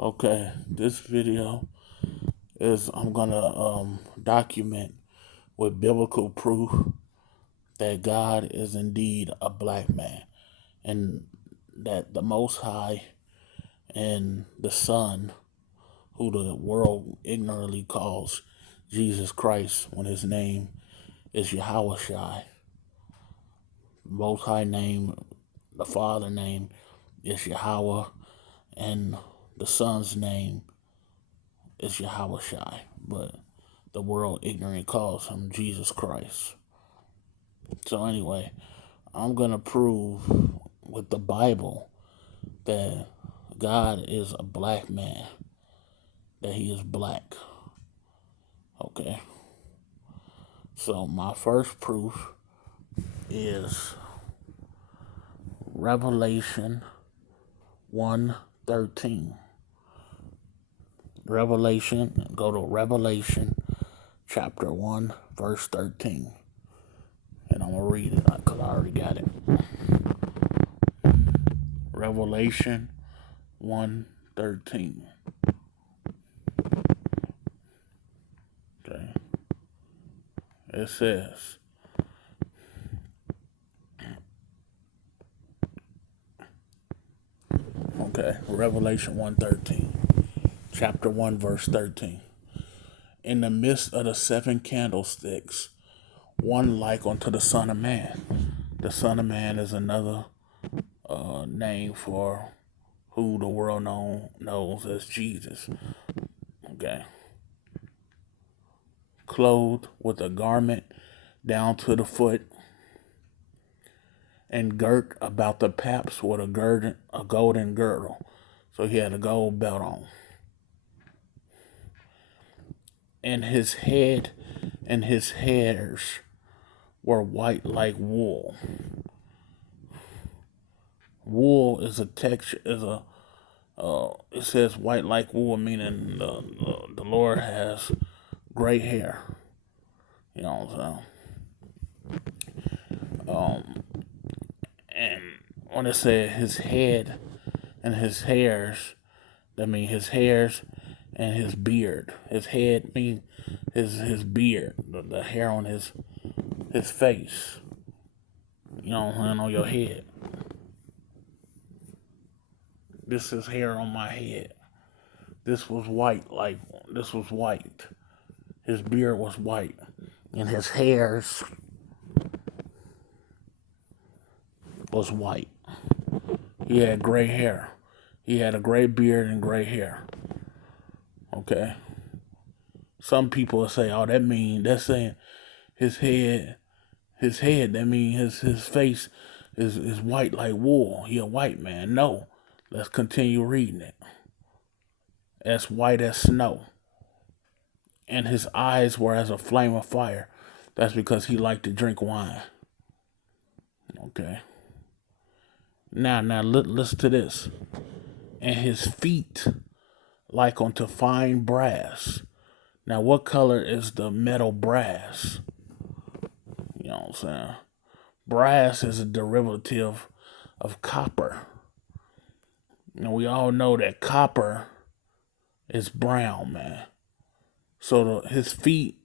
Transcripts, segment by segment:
Okay, this video is I'm gonna document with biblical proof that God is indeed a black man, and that the Most High and the Son, who the world ignorantly calls Jesus Christ when his name is Yahawashi. Most High name, the Father name is Yahawah, and the Son's name is Yahawashi, but the world ignorant calls him Jesus Christ. So anyway, I'm gonna prove with the Bible that God is a black man, that he is black. Okay. So my first proof is Revelation 1:13. Go to Revelation chapter 1, verse 13. And I'm going to read it because I already got it. Revelation 1:13. Okay. It says, Revelation 1:13. Chapter 1, verse 13. In the midst of the seven candlesticks, one like unto the Son of Man. The Son of Man is another name for who the world knows as Jesus. Okay. Clothed with a garment down to the foot, and girt about the paps with a golden girdle. So he had a gold belt on. And his head and his hairs were white like wool. Wool is a texture, it says white like wool, meaning the Lord has gray hair. You know what I'm saying? And when it said his head and his hairs, that means his hairs and his beard. His head means his beard, the hair on his face. You know what I'm saying, on your head. This is hair on my head. This was white. His beard was white. And his hairs was white. He had gray hair. He had a gray beard and gray hair. Okay. Some people will say, oh, that's saying his head, that means his face is white like wool. He a white man. No. Let's continue reading it. As white as snow. And his eyes were as a flame of fire. That's because he liked to drink wine. Okay. Now, listen to this. And his feet like unto fine brass. Now, what color is the metal brass? You know what I'm saying? Brass is a derivative of copper. And we all know that copper is brown, man. So his feet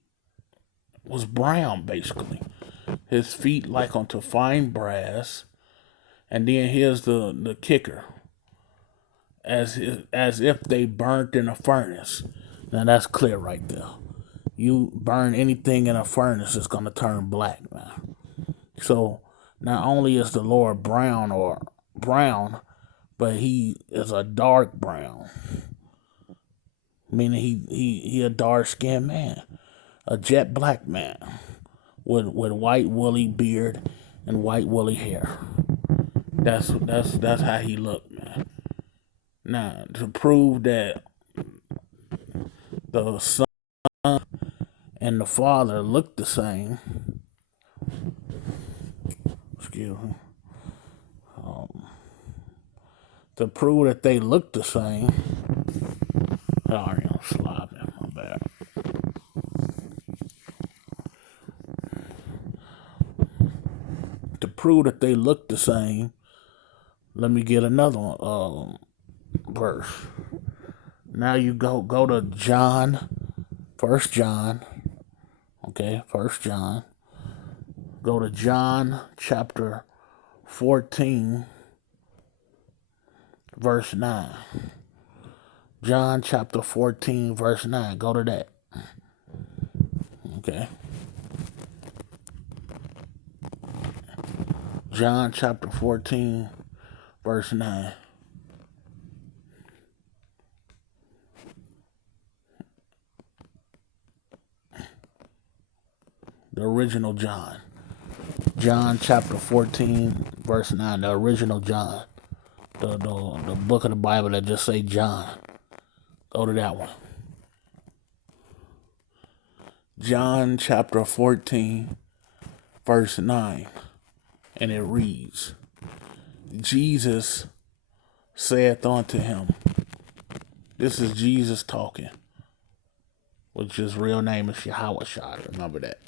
was brown, basically. His feet like unto fine brass. And then here's the kicker. As if they burnt in a furnace. Now that's clear right there. You burn anything in a furnace, it's gonna turn black, man. So not only is the Lord brown, but he is a dark brown. Meaning he a dark skinned man. A jet black man. With white woolly beard and white woolly hair. That's how he looked, man. Now, to prove that the Son and the Father look the same, excuse me, to prove that they look the same, sorry, I'm slopping, my bad. To prove that they look the same, let me get another verse. Now you go to John, 1 John. Okay, 1 John. Go to John chapter 14, verse 9. John chapter 14, verse 9. Go to that. Okay. John chapter 14, verse 9. The original John. John chapter 14, verse 9. The original John. The book of the Bible that just say John. Go to that one. John chapter 14, verse 9. And it reads, Jesus saith unto him. This is Jesus talking. Which his real name is Yahawah. Remember that.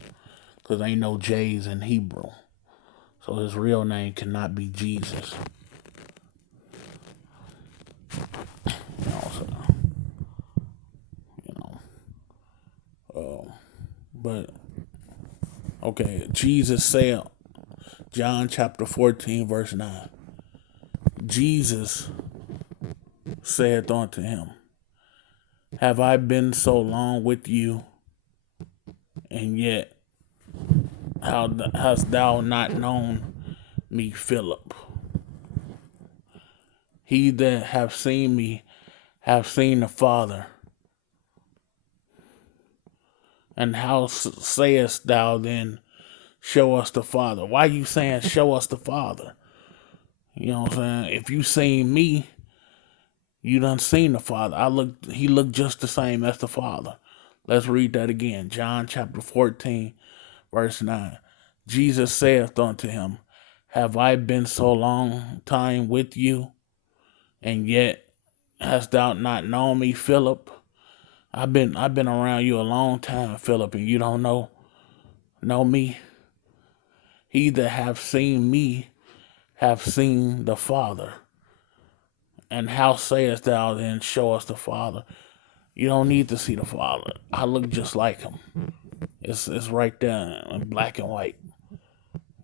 Because ain't no J's in Hebrew. So his real name cannot be Jesus. But, okay, Jesus said, John chapter 14, verse 9. Jesus saith unto him, have I been so long with you, and yet how hast thou not known me, Philip? He that hath seen me hath seen the Father. And how sayest thou then, show us the Father? Why you saying show us the Father? You know what I'm saying? If you seen me, you done seen the Father. He looked just the same as the Father. Let's read that again. John chapter 14, verse 9. Jesus saith unto him, have I been so long time with you, and yet hast thou not known me, Philip? I've been around you a long time, Philip, and you don't know me. He that hath seen me hath seen the Father. And how sayest thou then, show us the Father? You don't need to see the Father. I look just like him. It's right there in black and white.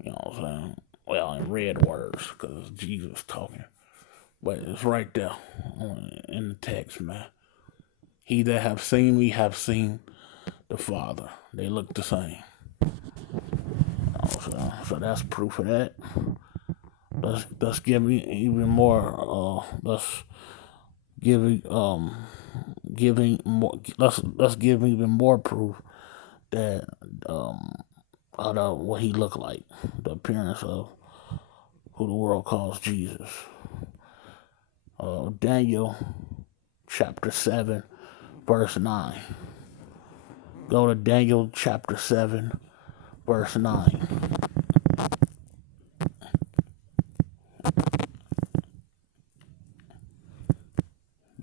You know what I'm saying? Well, in red words, because it's Jesus talking. But it's right there in the text, man. He that have seen me have seen the Father. They look the same. So that's proof of that. Let's give even more. Let's give even more proof that of what he looked like, the appearance of who the world calls Jesus. Daniel chapter 7, verse 9. Go to Daniel chapter 7, verse 9.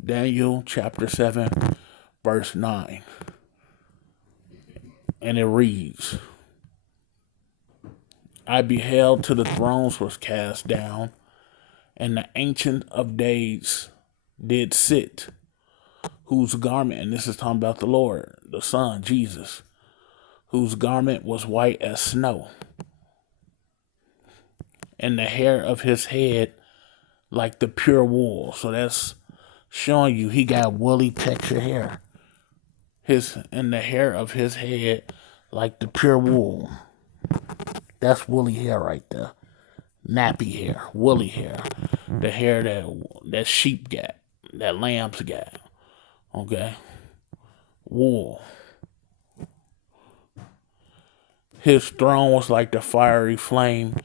Daniel chapter 7, verse 9. And it reads, I beheld till the thrones was cast down, and the Ancient of Days did sit, whose garment, and this is talking about the Lord, the Son, Jesus, whose garment was white as snow, and the hair of his head like the pure wool. So that's showing you he got woolly texture hair. And the hair of his head like the pure wool. That's woolly hair right there. Nappy hair, woolly hair. The hair that sheep got, that lambs got. Okay? Wool. His throne was like the fiery flame,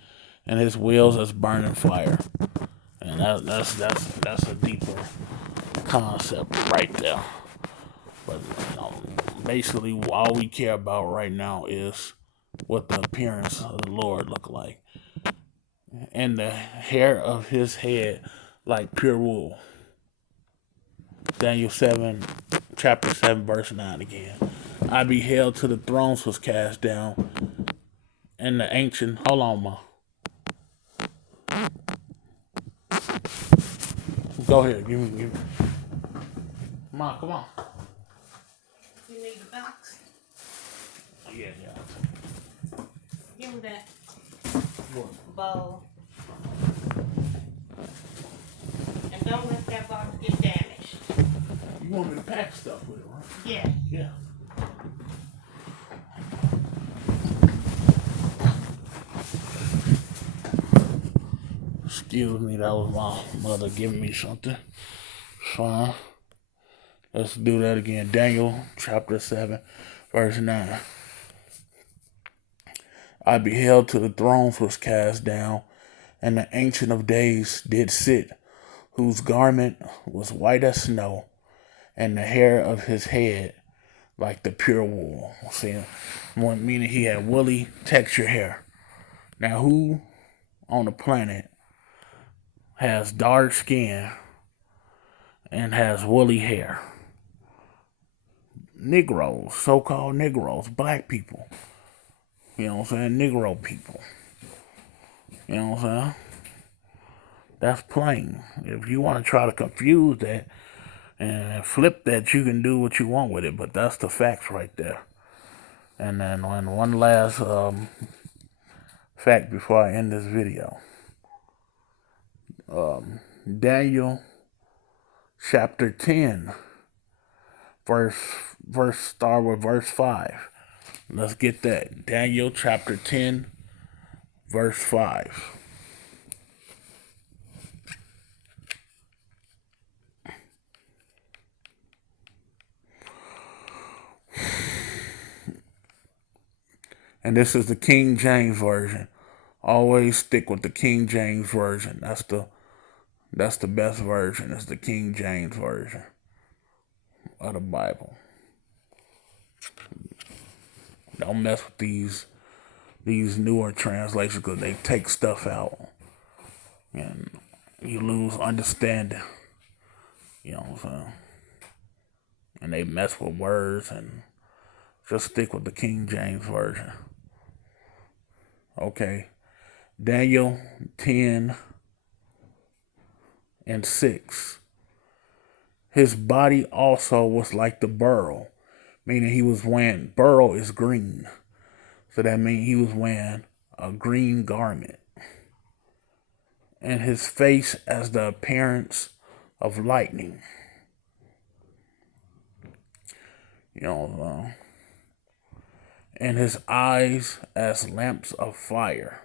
and his wheels as burning fire. And that's a deeper concept right there. But basically, all we care about right now is what the appearance of the Lord look like, and the hair of his head like pure wool. Daniel 7, chapter 7, verse 9 again. I beheld till the thrones was cast down, and the ancient. Hold on, ma. Go ahead. Give me. Ma, come on. You need the box? Yeah. Give me that What? bowl. And don't let that box get damaged. You want me to pack stuff with it, right? Yeah. Yeah. Excuse me, that was my mother giving me something. Fine. Let's do that again. Daniel chapter 7, verse 9. I beheld till the thrones was cast down, and the Ancient of Days did sit, whose garment was white as snow, and the hair of his head like the pure wool. See, meaning he had woolly texture hair. Now, who on the planet has dark skin and has woolly hair? Negroes, so-called Negroes, black people. You know what I'm saying? Negro people. You know what I'm saying? That's plain. If you want to try to confuse that and flip that, you can do what you want with it, but that's the facts right there. And then one last fact before I end this video. Daniel chapter 10, start with verse 5. Let's get that. Daniel chapter 10, verse 5. And this is the King James Version. Always stick with the King James Version. That's the best version. It's the King James Version of the Bible. Don't mess with these newer translations because they take stuff out and you lose understanding. You know what I'm saying? And they mess with words, and just stick with the King James Version. Okay. Daniel 10 and 6. His body also was like the beryl, meaning he was wearing, beryl is green. So that means he was wearing a green garment. And his face as the appearance of lightning. You know, and his eyes as lamps of fire.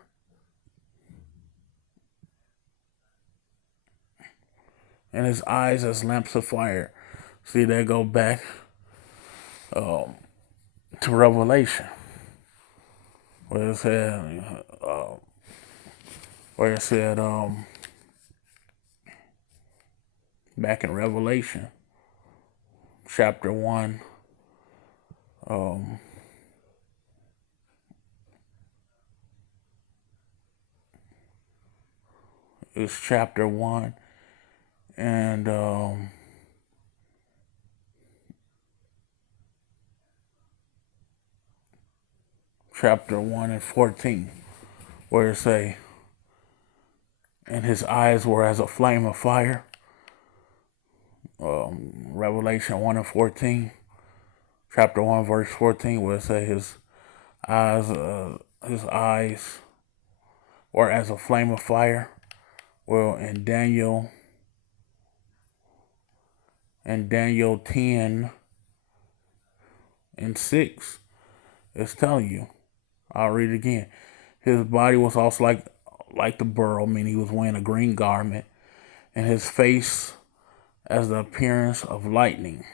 And his eyes as lamps of fire. See, they go back to Revelation, where it said, back in Revelation, chapter 1, it's chapter 1, and chapter 1 and 14, where it say, and his eyes were as a flame of fire. Revelation 1 and 14, chapter 1 verse 14, where it say his eyes were as a flame of fire. Well, in Daniel 10 and 6, it's telling you. I'll read it again. His body was also like the beryl, meaning he was wearing a green garment, and his face as the appearance of lightning.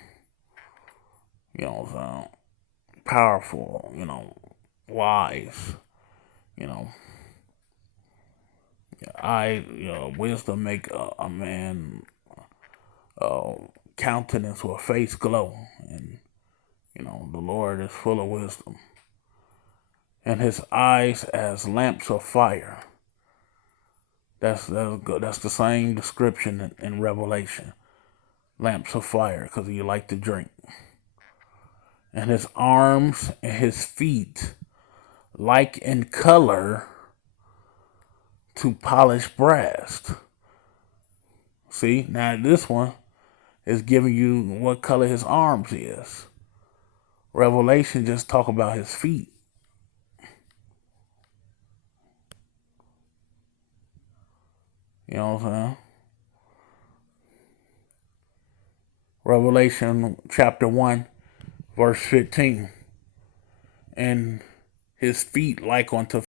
You know, so powerful, wise, wisdom make a man countenance or face glow, and the Lord is full of wisdom. And his eyes as lamps of fire. That's the same description in Revelation. Lamps of fire, because you like to drink. And his arms and his feet like in color to polished brass. See, now this one is giving you what color his arms is. Revelation just talk about his feet. You know what I'm saying? Revelation chapter 1, verse 15. And his feet like unto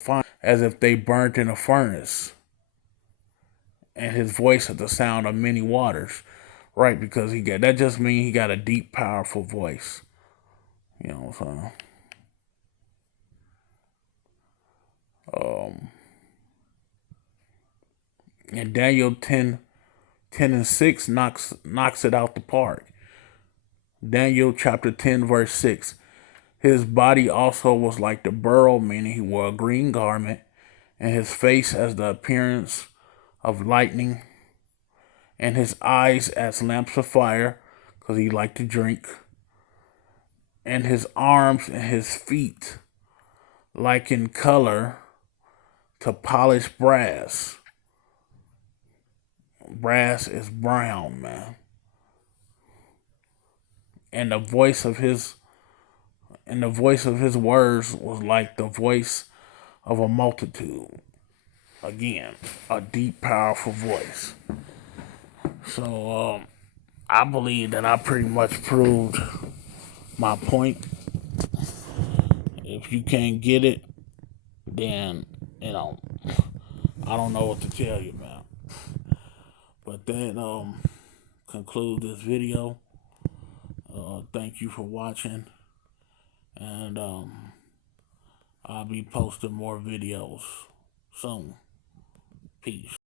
fire, as if they burnt in a furnace. And his voice at the sound of many waters. Right, because that just means he got a deep, powerful voice. You know what I'm saying? And Daniel 10 and 6 knocks it out the park. Daniel chapter 10, verse 6. His body also was like the beryl, meaning he wore a green garment, and his face as the appearance of lightning, and his eyes as lamps of fire, because he liked to drink, and his arms and his feet like in color to polished brass. Brass is brown, man. And the voice of his words was like the voice of a multitude. Again, a deep, powerful voice. So I believe that I pretty much proved my point. If you can't get it, then I don't know what to tell you, man. But that concludes this video. Thank you for watching, and I'll be posting more videos soon. Peace.